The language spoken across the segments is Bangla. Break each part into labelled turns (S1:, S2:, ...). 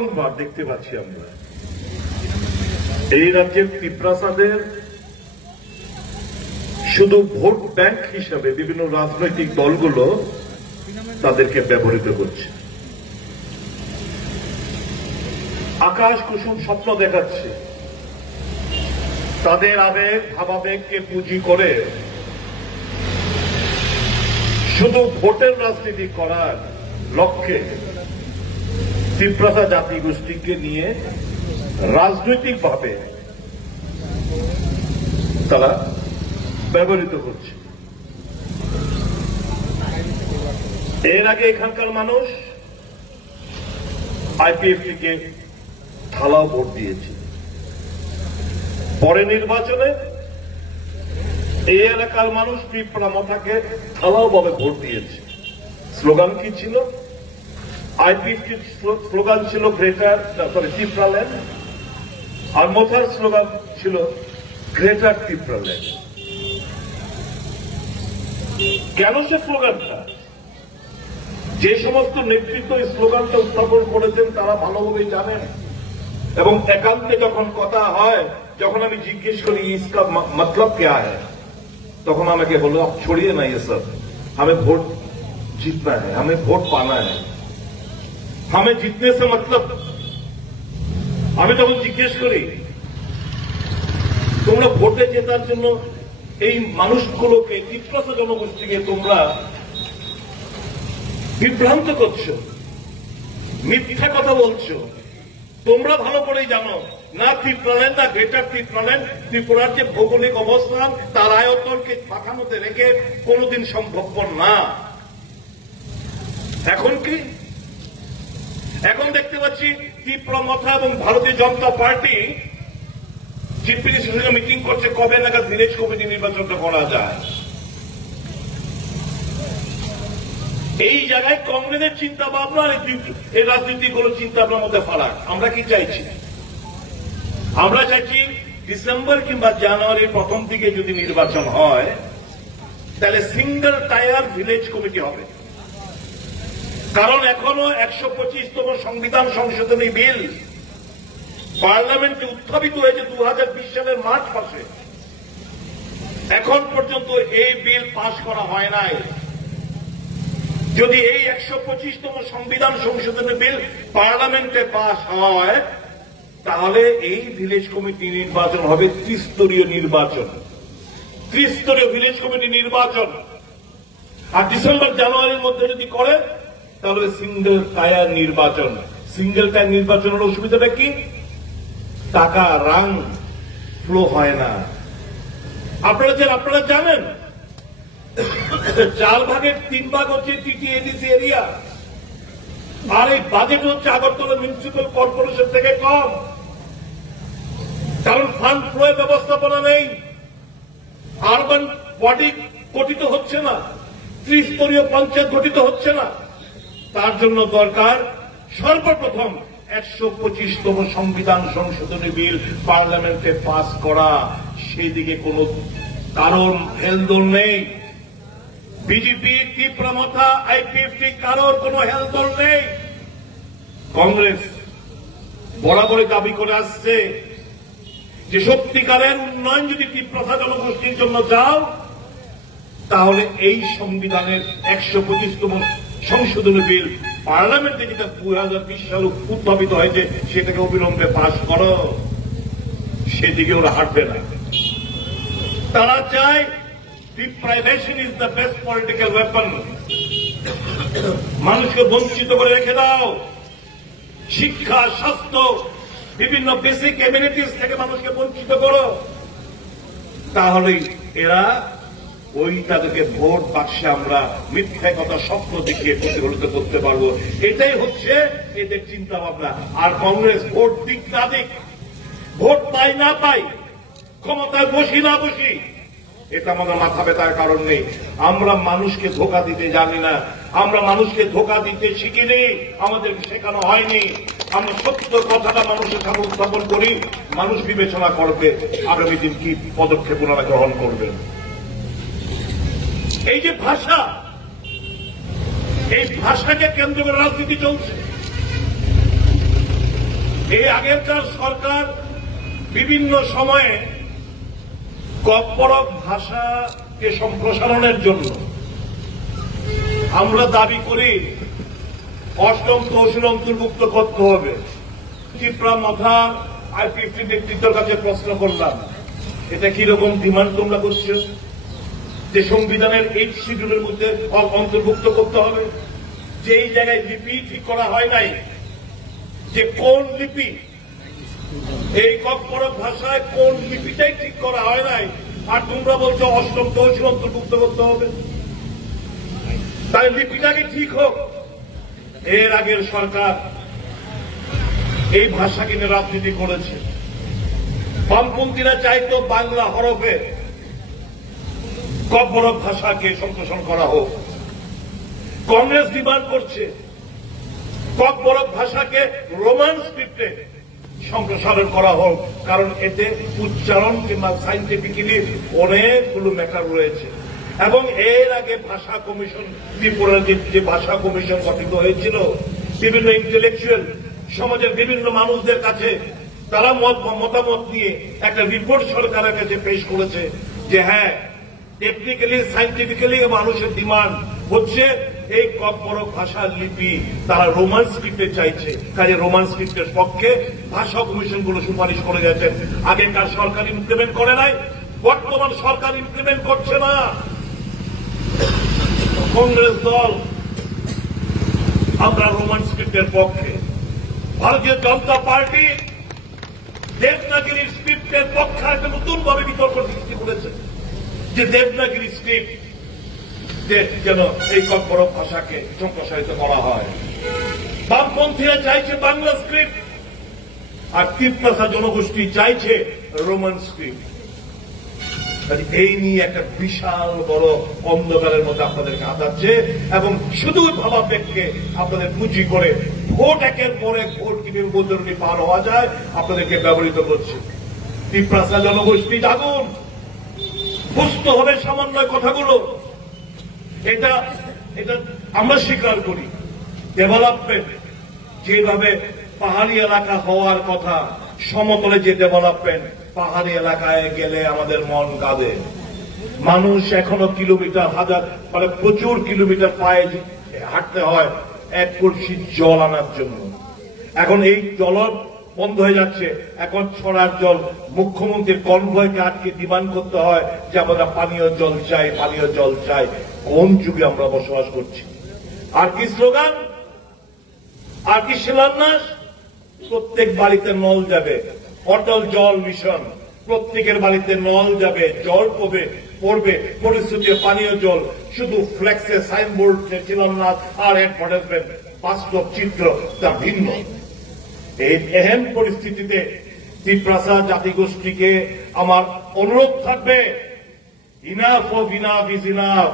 S1: দেখতে পাচ্ছি আমরা। এই রাজ্যের ত্রিপ্রাসাদের শুধু ভোট ব্যাংক হিসাবে বিভিন্ন রাজনৈতিক দলগুলো তাদেরকে ব্যবহৃত করছে আকাশ কুসুম স্বপ্ন দেখাচ্ছে। তাদের আবেগ ভাবাবেগকে পুঁজি করে শুধু ভোটের রাজনীতি করার লক্ষ্যে ত্রিপ্রাসা জাতি গোষ্ঠীকে নিয়ে রাজনৈতিকভাবে তারা ব্যবহৃত করছে এর আগে এখানকার মানুষ আইপিএফটিকে থালাও ভোট দিয়েছে। পরে নির্বাচনে এই এলাকার মানুষ পিঁপড়া মাথাকে থালাও ভাবে ভোট দিয়েছে। স্লোগান কি ছিল? আইপিসির স্লোগান ছিল গ্রেটার সরি টিপ্রাল্যান্ড আর মোথার স্লোগান ছিল গ্রেটার টিপ্রাল্যান্ড কেন সে স্লোগানটা? যে সমস্ত নেতৃত্ব স্লোগানটা উত্থাপন করেছেন, তারা ভালোভাবে জানেন। এবং একান্তে যখন কথা হয়, যখন আমি জিজ্ঞেস করি, ইসকা মতলব কে হ্যাঁ তখন আমাকে বলো ছড়িয়ে নাই ইয়ে স্যার আমি ভোট জিতনা হ্যাঁ আমি ভোট পানা হ্যাঁ থামে জিতনে সে মতলব আমি তখন জিজ্ঞেস করি তোমরা ভোটে জেতার জন্য এই মানুষগুলোকে বিপ্লত জনগোষ্ঠীকে তোমরা বিভ্রান্ত করছ মিথ্যা কথা বলছো তোমরা ভালো করেই জানো না ত্রিপুরাল্যান্ড না গ্রেটার ত্রিপুরাল্যান্ড ত্রিপুরার যে ভৌগোলিক অবস্থান তার আয়তনকে মাথামতে রেখে কোনোদিন সম্ভবপর না এখন কি? এখন দেখতে পাচ্ছি ত্রিপুরা মথা এবং Bharatiya Janata party chief minister সঙ্গে মিটিং করছে কবে নাগাদ ভিলেজ কমিটি নির্বাচনটা করা যায়। এই জায়গায় কংগ্রেসের চিন্তা ভাবনা এই- রাজনীতির কোন চিন্তা ভাবনার মধ্যে ফারাক। আমরা কি চাইছি? আমরা চাইছি ডিসেম্বর কিংবা জানুয়ারির প্রথম দিকে যদি নির্বাচন হয়, তাহলে সিঙ্গেল টায়ার ভিলেজ কমিটি হবে। কারণ এখনও একশো পঁচিশতম সংবিধান সংশোধনী বিল পার্লামেন্টে উত্থাপিত হয়েছে দু সালের মার্চ মাসে। এখন পর্যন্ত এই বিল পাশ করা হয় নাই। যদি এই একশো পঁচিশতম সংবিধান সংশোধনী বিল পার্লামেন্টে পাশ হয়, তাহলে এই ভিলেজ কমিটি নির্বাচন হবে ত্রিস্তরীয় নির্বাচন। ত্রিস্তরীয় ভিলেজ কমিটি নির্বাচন। আর ডিসেম্বর জানুয়ারির মধ্যে যদি করে তাহলে সিঙ্গেল টায়ার নির্বাচন। সিঙ্গেল টায়ার নির্বাচনের অসুবিধাটা কি? টাকা রাং ফ্লো হয় না। আপনারা আপনারা জানেন চার ভাগের তিন ভাগ হচ্ছে টিটিএডিসি এরিয়া। আর এই বাজেট হচ্ছে আগরতলা মিউনিসিপ্যাল কর্পোরেশন থেকে কম। কারণ ফান্ড ফ্লো ব্যবস্থাপনা নেই। আরবান বডি গঠিত হচ্ছে না। ত্রিস্তরীয় পঞ্চায়েত গঠিত হচ্ছে না। তার জন্য দরকার সর্বপ্রথম একশো পঁচিশতম সংবিধান সংশোধনী বিল পার্লামেন্টে পাস করা। সেই দিকে কোন কারণ হেলদোল নেই। বিজেপি তীব্রমতা আইপিএফটি কারোর কোন হেলদোল নেই। কংগ্রেস বরাবরই দাবি করে আসছে যে সত্যিকারের উন্নয়ন যদি তীব্রতা জনগোষ্ঠীর জন্য যাও তাহলে এই সংবিধানের একশো পঁচিশতম সংশোধনী বিল পার্লামেন্টে যেটা দুই হাজার বিশ সালে উদ্ভাবিত হয়েছে, সেটাকে অবিলম্বে পাশ করো। সেদিকে ওরা হাঁটবে না। তারা চায় deprivation is the best political weapon মানুষকে বঞ্চিত করে রেখে দাও। শিক্ষা, স্বাস্থ্য, বিভিন্ন বেসিক এমিনিটিস থেকে মানুষকে বঞ্চিত করো। তাহলেই এরা ওই তাদেরকে ভোট বাক্সে আমরা মিথ্যা কথা স্বপ্ন দেখিয়ে প্রতিফলিত করতে পারব। এটাই হচ্ছে এদের চিন্তা ভাবনা আর কংগ্রেস ভোট দিক না দিক, ভোট পাই না পাই, ক্ষমতায় বসি না বসি, এটা আমাদের মাথা ব্যথার কারণ নেই। আমরা মানুষকে ধোকা দিতে জানি না, আমরা মানুষকে ধোকা দিতে শিখিনি, আমাদের শেখানো হয়নি। আমরা সত্য কথাটা মানুষের সামনে উত্থাপন করি, মানুষ বিবেচনা করবে, আগামী দিন কি পদক্ষেপ ওনারা গ্রহণ করবেন। এই যে ভাষা, এই ভাষাকে কেন্দ্র করে রাজনীতি চলছে। এই আগেরকার সরকার বিভিন্ন সময়ে কপরক ভাষাকে সম্প্রসারণের জন্য আমরা দাবি করি, অষ্টম তহসিল অন্তর্ভুক্ত করতে হবে। চিত্রা মাথার আইপিএফটি নেতৃত্বের কাছে প্রশ্ন করলাম, এটা কীরকম ডিমান্ড তোমরা করছ? যে সংবিধানের এইট শিডিউলের মধ্যে অন্তর্ভুক্ত করতে হবে। যেই জায়গায় লিপি ঠিক করা হয় নাই, যে কোন লিপি, এই কপ্পরক ভাষায় কোন লিপিটাই ঠিক করা হয় নাই, আর তোমরা বলছো অষ্টম তহসিল অন্তর্ভুক্ত করতে হবে। তাই লিপিটাকে ঠিক হোক? এর আগের সরকার এই ভাষাকে নিয়ে রাজনীতি করেছে। বামপন্থীরা চাইতো বাংলা হরফে কব্বরক ভাষাকে সম্প্রসারণ করা হোক। কংগ্রেস ডিমান্ড করছে কব্বরক ভাষাকে রোমান স্ক্রিপ্টে সম্প্রসারণ করা হোক, কারণ এতে উচ্চারণ কিংবা সাইন্টিফিক্যালি অনেকগুলো ম্যাটার রয়েছে। এবং এর আগে ভাষা কমিশন ত্রিপুরার যে ভাষা কমিশন গঠিত হয়েছিল, বিভিন্ন ইন্টেলেকচুয়াল সমাজের বিভিন্ন মানুষদের কাছে তারা মত মতামত নিয়ে একটা রিপোর্ট সরকারের কাছে পেশ করেছে যে হ্যাঁ টেকনিক্যালি সাইন্টিফিক্যালি মানুষের ডিমান্ড হচ্ছে এই কপরক ভাষার লিপি। তারা রোমান স্ক্রিপ্টে চাইছে। কাজে রোমান স্ক্রিপ্টের পক্ষে ভাষা কমিশনগুলো সুপারিশ করে গেছেন আগেকার সরকার ইমপ্লিমেন্ট করে নাই, বর্তমান সরকার ইমপ্লিমেন্ট করছে না। কংগ্রেস দল, আমরা রোমান স্ক্রিপ্টের পক্ষে। ভারতীয় জনতা পার্টি দেবনাগিরি স্ক্রিপ্টের পক্ষে একটা নতুন ভাবে বিতর্ক সৃষ্টি করেছে। যে দেবনাগিরি স্ক্রিপ্ট যেন এই কর্পোরক ভাষাকে সম্প্রসারিত করা হয়। বামপন্থীরা চাইছে বাংলা স্ক্রিপ্ট, আর তিপ্রাসা জনগোষ্ঠী চাইছে রোমান স্ক্রিপ্ট। এই নিয়ে একটা বিশাল বড় অন্ধকারের মধ্যে আপনাদেরকে আদাচ্ছে এবং শুধু ভাবাবেগকে আপনাদের পুঁজি করে ভোট একের পরে ভোট কীভাবে বৈতরণী পার হওয়া যায়, আপনাদেরকে ব্যবহৃত করছে। তিপ্রাসা জনগোষ্ঠী, জাগুন! সুস্থ হবে সামান্য কথাগুলো। এটা এটা আমরা স্বীকার করি। ডেভেলপমেন্ট যেভাবে পাহাড়ি এলাকা হওয়ার কথা, সমতলে যে ডেভেলপমেন্ট পাহাড়ি এলাকায় গেলে আমাদের মন কাঁদে। মানুষ এখনও কিলোমিটার, হাজার মানে প্রচুর কিলোমিটার পায়ে হাঁটতে হয়, এক কলসি জল আনার জন্য। এখন এই জল বন্ধ হয়ে যাচ্ছে। এখন ছড়ার জল মুখ্যমন্ত্রীর কনভয়কে আটকে ডিমান্ড করতে হয় যে আমরা পানীয় জল চাই, পানীয় জল চাই। কোন যুগে আমরা বসবাস করছি? আর কি স্লোগান? আর কি শিলান্যাস? প্রত্যেক বাড়িতে নল যাবে। অটল জল মিশন। প্রত্যেকের বাড়িতে নল যাবে, জল পবে পড়বে। পরিস্থিতি পানীয় জল, শুধু ফ্লেক্সে সাইনবোর্ড শিলান্যাস আর অ্যাডভার্টাইজমেন্ট বাস্তব চিত্র তা ভিন্ন। এই এহেন পরিস্থিতিতে তিপ্রাসা জাতিগোষ্ঠীকে আমার অনুরোধ থাকবে enough of enough is enough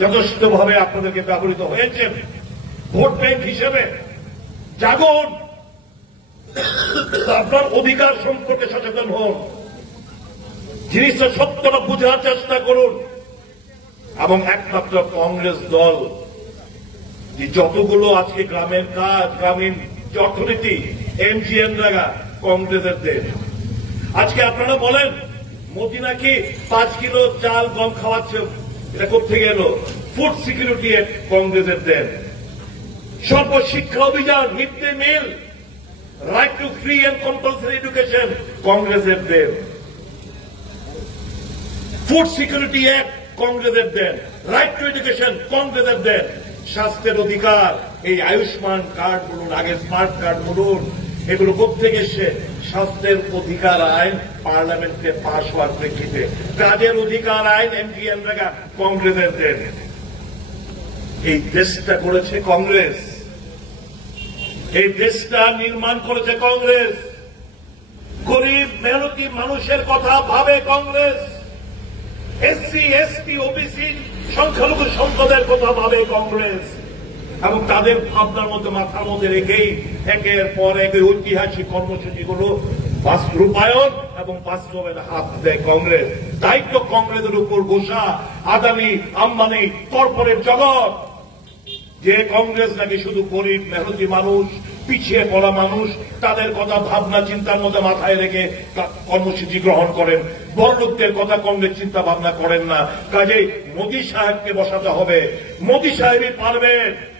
S1: যথেষ্ট ভাবে আপনাদেরকে ব্যবহৃত হয়েছে। ভোট ব্যাংক হিসেবে জাগুন। আপনার অধিকার সম্পর্কে সচেতন হন। জিনিসটা সত্যটা বোঝার চেষ্টা করুন। এবং একমাত্র কংগ্রেস দল, যে যতগুলো আজকে গ্রামের কাজ, গ্রামীণ যে অর্থনীতি এমজিএন জায়গা কংগ্রেসের দেশ। আজকে আপনারা বলেন, মোদি নাকি পাঁচ কিলো চাল গম খাওয়াচ্ছে, এটা কোথেকে এলো? ফুড সিকিউরিটি কংগ্রেসের দেন Sarva Shiksha Abhiyan mid day meal right to free and compulsory education কংগ্রেসের দেন ফুড সিকিউরিটি অ্যাক্ট কংগ্রেসের দেন রাইট টু এডুকেশন কংগ্রেসের দেন স্বাস্থ্যের অধিকার এই আয়ুষ্মান কার্ড বলুন, আগে স্মার্ট কার্ড বলুন, এগুলো কোথেকে এসে স্বাস্থ্যের অধিকার আইন পার্লামেন্টে পাশ হওয়ার প্রেক্ষিতে। কাজের অধিকার আইন এমপিএন রেগা কংগ্রেসের দেন। এই দেশটা করেছে কংগ্রেস। এই দেশটা নির্মাণ করেছে কংগ্রেস। গরিব, মেহনতি মানুষের কথা ভাবে কংগ্রেস। এসসি, এসটি, ওবিসি, সংখ্যালঘু সম্পদের কথা ভাবে কংগ্রেস। এবং তাদের ভাবনার মধ্যে, মাথার মধ্যে রেখেই একের পর এক ঐতিহাসিক কর্মসূচিগুলো বাস- রূপায়ণ এবং বাস্তবের হাত দেয় কংগ্রেস। দায়িত্ব কংগ্রেসের উপর বসা আদানি, আম্বানি, কর্পোরেট জগৎ। যে কংগ্রেস নাকি শুধু গরিব, মেহনতি মানুষ, পিছিয়ে পড়া মানুষ, তাদের কথা ভাবনা, চিন্তার মধ্যে মাথায় রেখে কর্মসূচি গ্রহণ করেন। বড়লোকদের কথা কংগ্রেস চিন্তা ভাবনা করেন না। কাজেই মোদী সাহেবকে বসাতে হবে। মোদী সাহেবই পারবেন।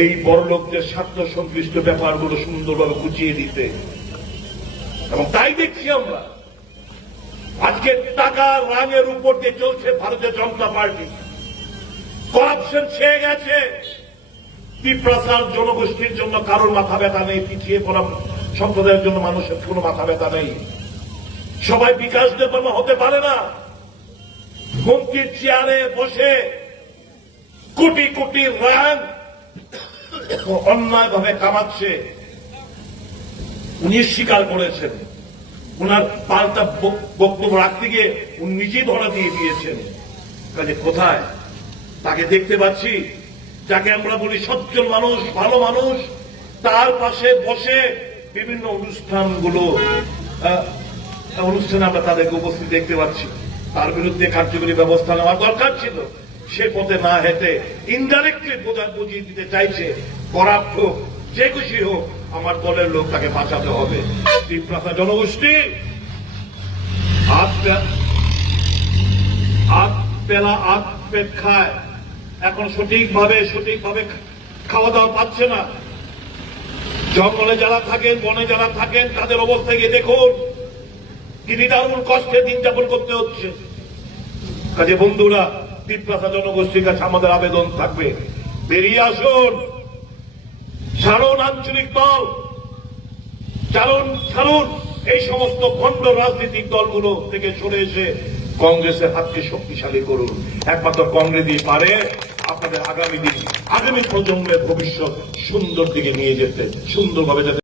S1: এই বড়লোকদের স্বার্থ সংশ্লিষ্ট ব্যাপারগুলো সুন্দরভাবে গুছিয়ে দিতে। এবং তাই দেখছি আমরা, আজকে টাকা রাঙের উপর দিয়ে চলছে ভারতীয় জনতা পার্টি। করাপশন ছেয়ে গেছে। পিপ্রাসার জনগোষ্ঠীর জন্য কারোর মাথা ব্যথা নেই, পিছিয়ে পড়া সম্প্রদায়ের জন্য মানুষের কোনো মাথা ব্যথা নেই। সবাই বিকাশ দেবর্মা হতে পারে না। মন্ত্রীর চেয়ারে বসে কোটি কোটি রান অন্যায়ভাবে কামাচ্ছে। উনি স্বীকার করেছেন। ওনার পাল্টা বক্তব্য রাখতে গিয়ে উনি নিজেই ধরা দিয়ে দিয়েছেন। কাজে কোথায়? তাকে দেখতে পাচ্ছি। যাকে আমরা বলি সচ্ছল মানুষ, ভালো মানুষ, তার পাশে বসে বিভিন্ন অনুষ্ঠানগুলো অনুষ্ঠানে আমরা তাদেরকে উপস্থিত দেখতে পাচ্ছি। তার বিরুদ্ধে কার্যকরী ব্যবস্থা নেওয়ার দরকার ছিল। সে পথে না হেঁটে ইনডাইরেক্টলি বোঝা বুঝিয়ে দিতে চাইছে করাপ্ট হোক যে খুশি হোক, আমার দলের লোক তাকে বাঁচাতে হবে। তিপ্রাসা জনগোষ্ঠী আত পেলা আত পেট খায়। এখন সঠিকভাবে সঠিকভাবে খাওয়া দাওয়া পাচ্ছে না। জঙ্গলে যারা থাকেন, বনে যারা থাকেন, তাদের অবস্থা গিয়ে দেখুন। কি নিদারুণ কষ্টে দিন যাপন করতে হচ্ছে। কাজে বন্ধুরা তিপ্রাসা জনগোষ্ঠীর কাছে আমাদের আবেদন থাকবে। বেরিয়ে আসুন। ছাড়ুন আঞ্চলিক দল। ছাড়ুন ছাড়ুন। এই সমস্ত খণ্ড রাজনৈতিক দলগুলো থেকে সরে এসে কংগ্রেসের হাতকে শক্তিশালী করুন। একমাত্র কংগ্রেসই পারে আপনাদের আগামী দিন, আগামী প্রজন্মের ভবিষ্যৎ সুন্দর দিকে নিয়ে যেতে, সুন্দরভাবে যাতে